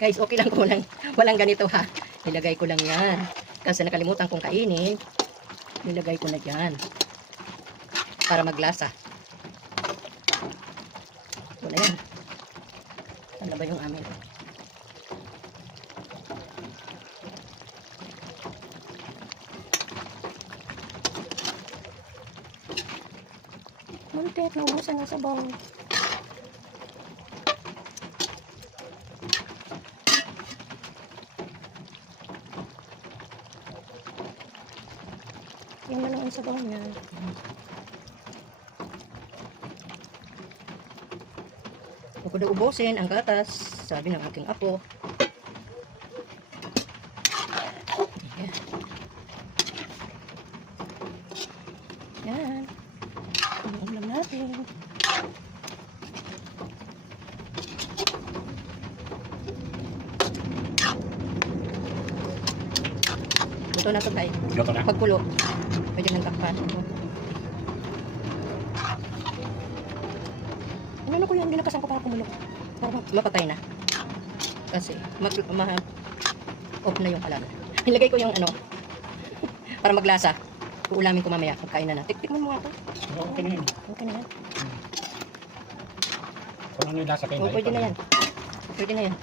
Guys, okay lang kung walang ganito ha. Nilagay ko lang yan. Kasi nakalimutan kong kainin. Nilagay ko na dyan. Para maglasa. Ito na yan. Ano ba yung amin? Muntik, naubusan ng sabaw. Yan na lang ang sabaw niya. Huwag ko daw ubusin ang gatas, sabi ng aking apo. Yan. Yan. Ang ulam natin. Luto na ito tayo. Luto na? Pagkulo. Pwede nang takpan. Ano ko yan? Binakasan ko para kumulo. Para mapatay na. Kasi off na yung alarm. Ilagay ko yung ano para maglasa. Uulamin ko mamaya. Pagkain na na. Tiktikman mo nga ito. Okay na yan. Okay na yan. Kung ano yung lasa kayo. Pwede na yan. Pwede na yan.